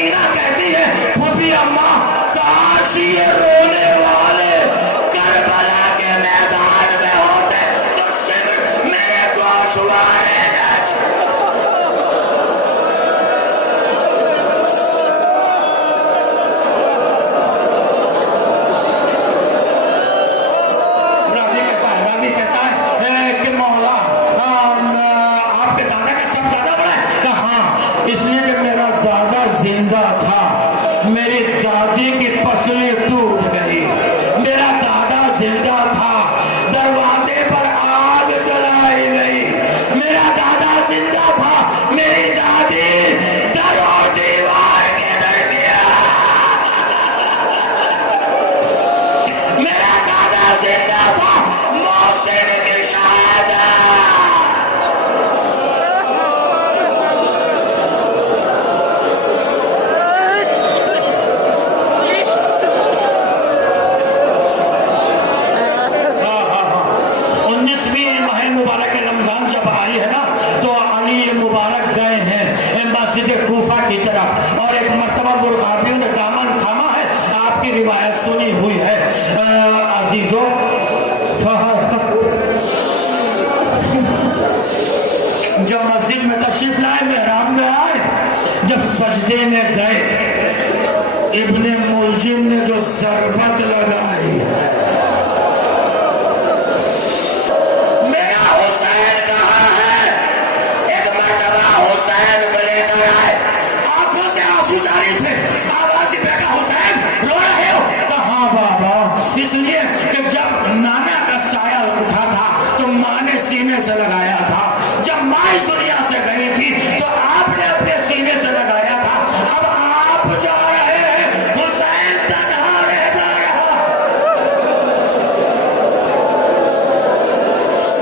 सकीना कहती है फूफी अम्मा काश ये रोने वाले करबला के मैदान में होते तो सिर्फ मेरे गोशवारे में गए इब्ने मुलजिम ने जो ज़रबत लगाई मेरा हुसैन कहाँ है? एक मर्तबा हुसैन को लेकर आए, आंखों से आंसू जारी थे, आवाज बेटा हुसैन रो रहे हो? कहाँ बाबा? इसलिए कि जब नाना का साया उठा था तो माँ ने सीने से लगाया था, जब माँ इस दुनिया से गई थी तो आपने अपने सीने से लगाया था, अब आप जा रहे हैं, हुसैन तन्हा रह रहा।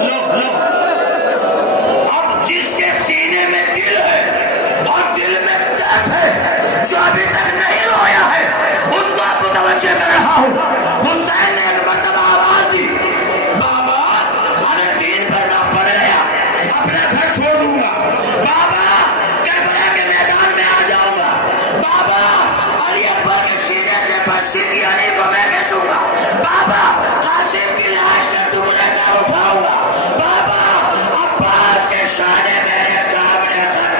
लो अब जिसके सीने में दिल है और दिल में दर्द है, जो अभी तक नहीं रोया है, उसको आप मुतवज्जे कर रहा हूँ। हुसैन ने एक मर्तबा आवाज दी, बाबा अरे दीन पर ना पड़ गया, अपना घर छोड़ दूंगा, बाबा करबला के मैदान में आ जाऊंगा, बाबा अली अकबर के सीने से बच्ची की अली को मैं बेचूंगा, बाबा कासिम की लाश के टुकड़े मैं उठाऊंगा, बाबा अब्बास के शाने मेरे सामने कर।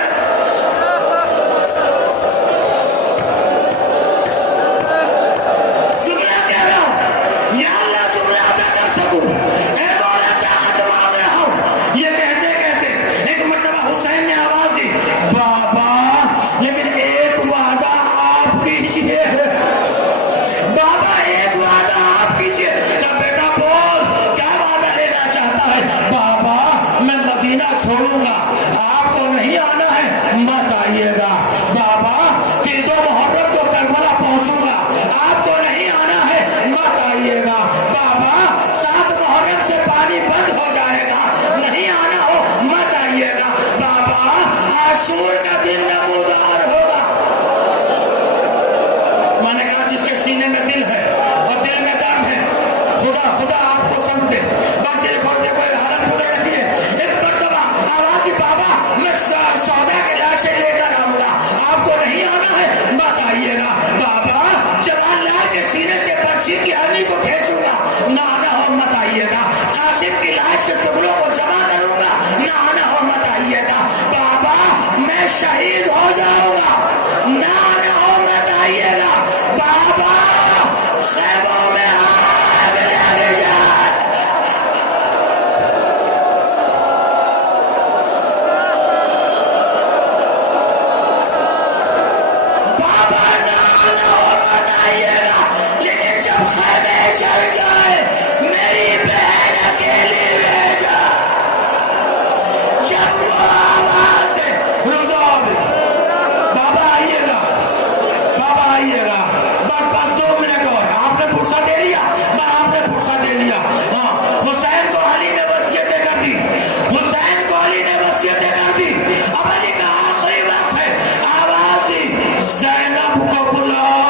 जुमला कह रहा हूं, या अल्लाह जुमला अदा कर सकूं, ए मौला ताकत मांग रहा हूं। ये कहते कहते एक मर्तबा हुसैन ने आवाज दी, बाबा लेकिन एक वादा आप कीजिए, बाबा एक वादा आप कीजिए। कहा बेटा बोल क्या वादा लेना चाहता है? बाबा मैं मदीना छोड़ूंगा, आपको नहीं आना है मत आइएगा, बाबा 3 मुहर्रम को करबला पहुंचूंगा, आपको नहीं आना है मत आइएगा, बाबा 7 मुहर्रम से पानी बंद हो जाएगा, नहीं आना हो मत आइएगा, बाबा आशूर का दिन नमूदार होगा। मैंने कहा जिसके सीने में दिल है और दिल में दर्द है, खुदा खुदा आपको समझे, बस दिल खोलने कोई हालत पूरे नहीं है। एक मर्तबा आवाज की, बाबा मैं सौदा के लाशें लेकर आऊंगा, आपको नहीं आना है मत आइएगा, बाबा जवान लाल के सीने से पर्ची की हड्डी को खींचूंगा, ना आना हो मत आइएगा, कासिम की लाश के टुकड़ों को जमा करूंगा, ना आना हो मत आइएगा, बाबा मैं शहीद हो जाऊंगा, ना आना हो मत आइएगा, बाबा खैमों में आग लग जाए। बाबा ना आना हो मत आइएगा, लेकिन जब खैमे चल जाए मेरी बहन अकेली रह जाए, जब वो आवाज दे रुक जाओ अभी, बाबा आइएगा, बाबा आइएगा, बस 2 मिनट और, आपने फुर्सत दे लिया, आपने फुर्सत दे लिया। हाँ हुसैन को अली ने वसीयतें कर दी, हुसैन को अली ने वसीयतें कर दी, अब अली का आखिरी वक्त है, आवाज दी ज़ैनब को बुलाओ,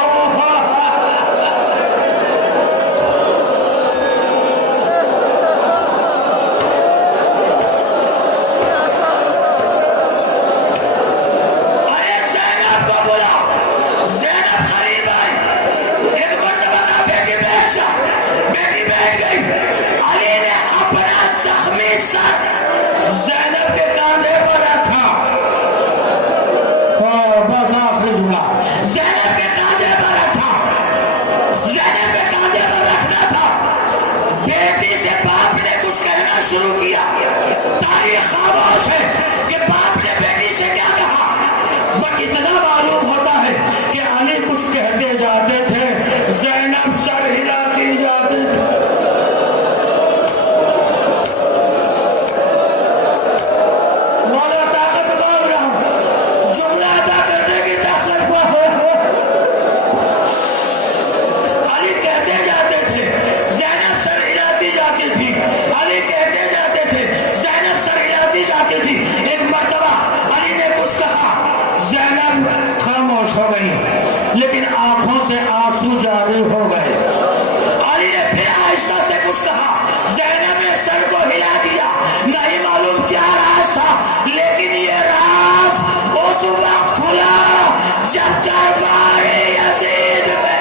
खामोश हो गई, लेकिन आंखों से आंसू जारी हो गए। अली ने फिर आहिस्ता से कुछ कहा, ज़ैनब ने सर को हिला दिया। नहीं मालूम क्या राज था, लेकिन ये राज उस वक्त खुला जब दरबार यजीद में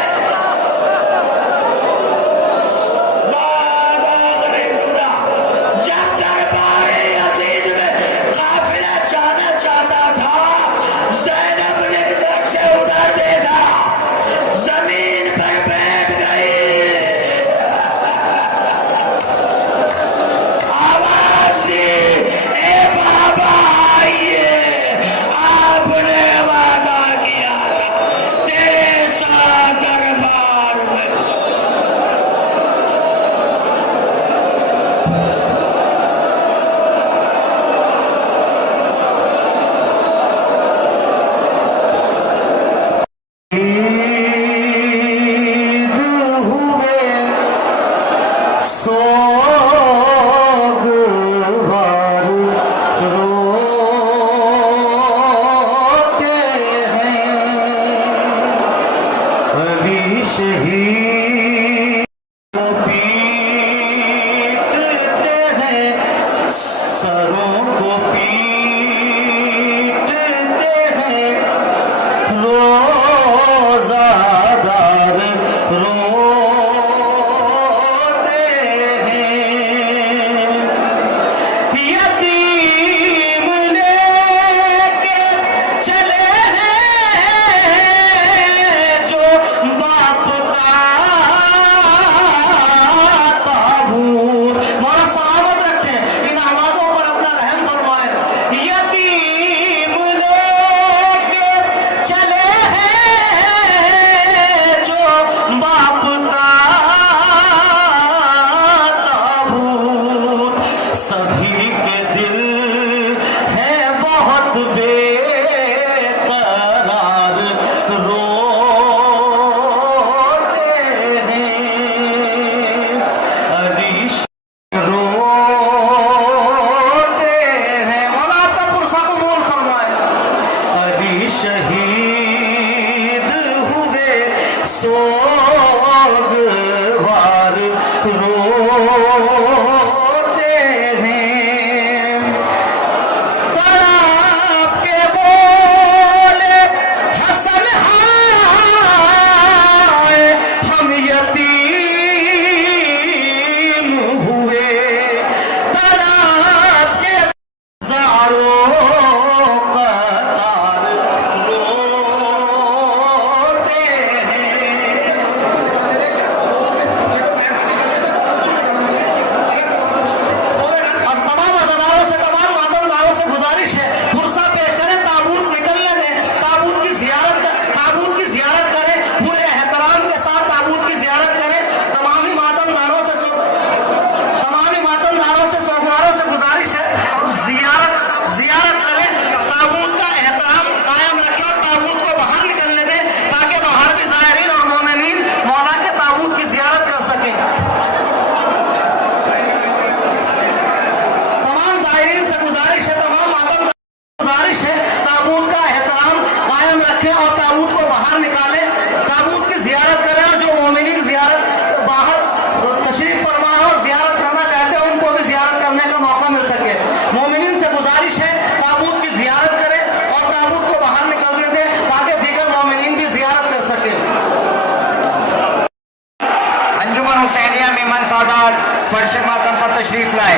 फर्श मातम पर तशरीफ लाए।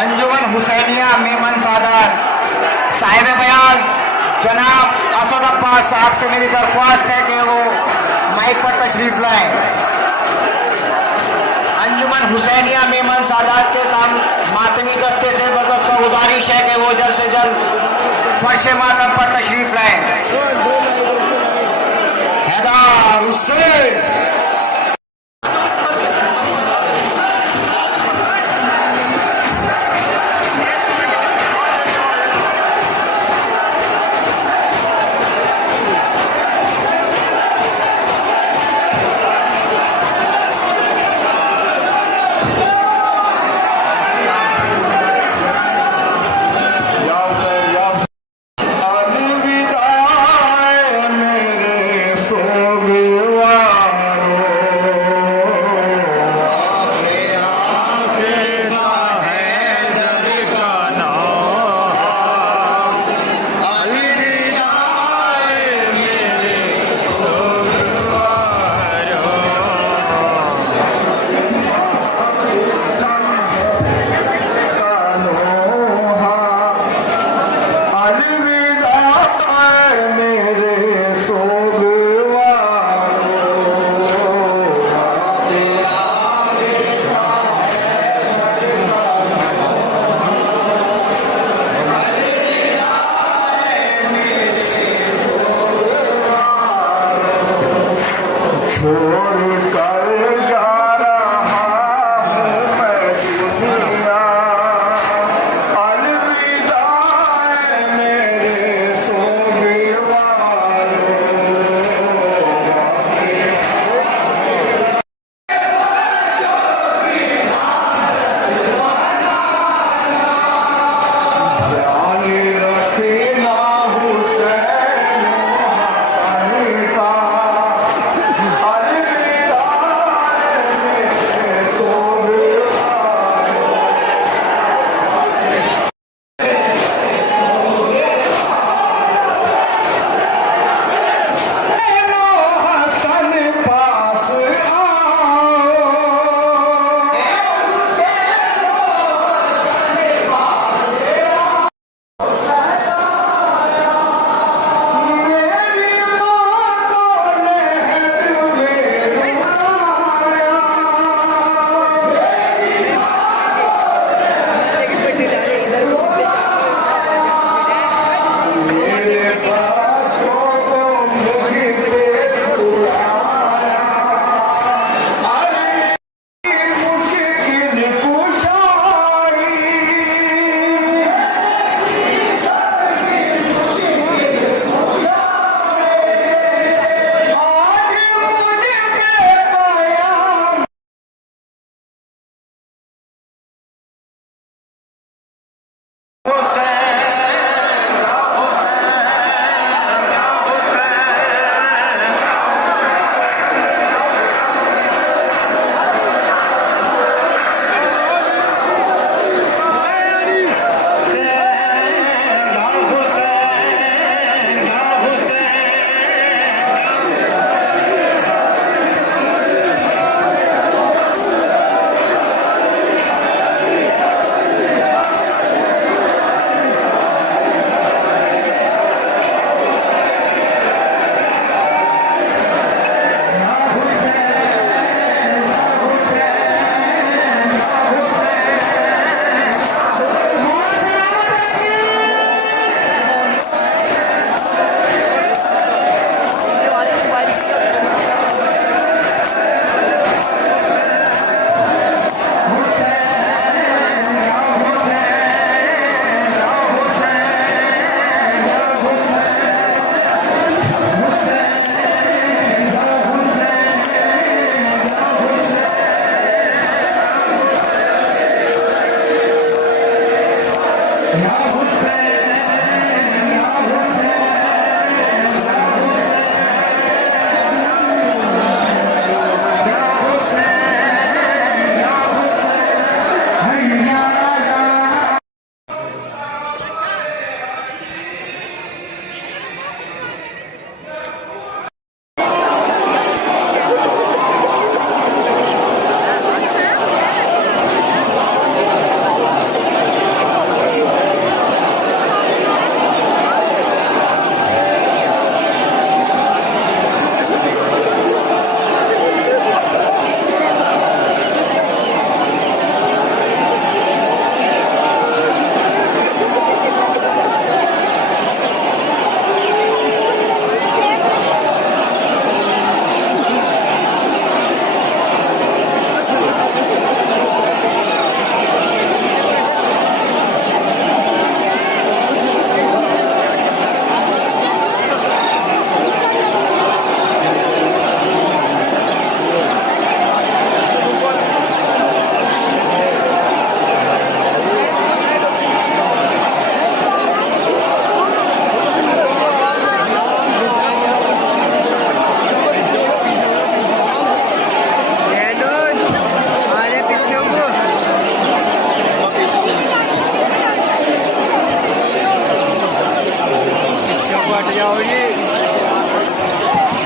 अंजुमन हुसैनिया मेमन सादात साहिब बयान जनाब असद अब्बास साहब से मेरी दरख्वास्त है कि वो माइक पर तशरीफ लाए। अंजुमन हुसैनिया मेमन सादात के काम मातमी दस्ते से बदस्ता गुजारिश है कि वो जल्द से जल्द फर्श मातम पर तशरीफ लाए। हैदर हुसैन अलविदा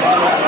है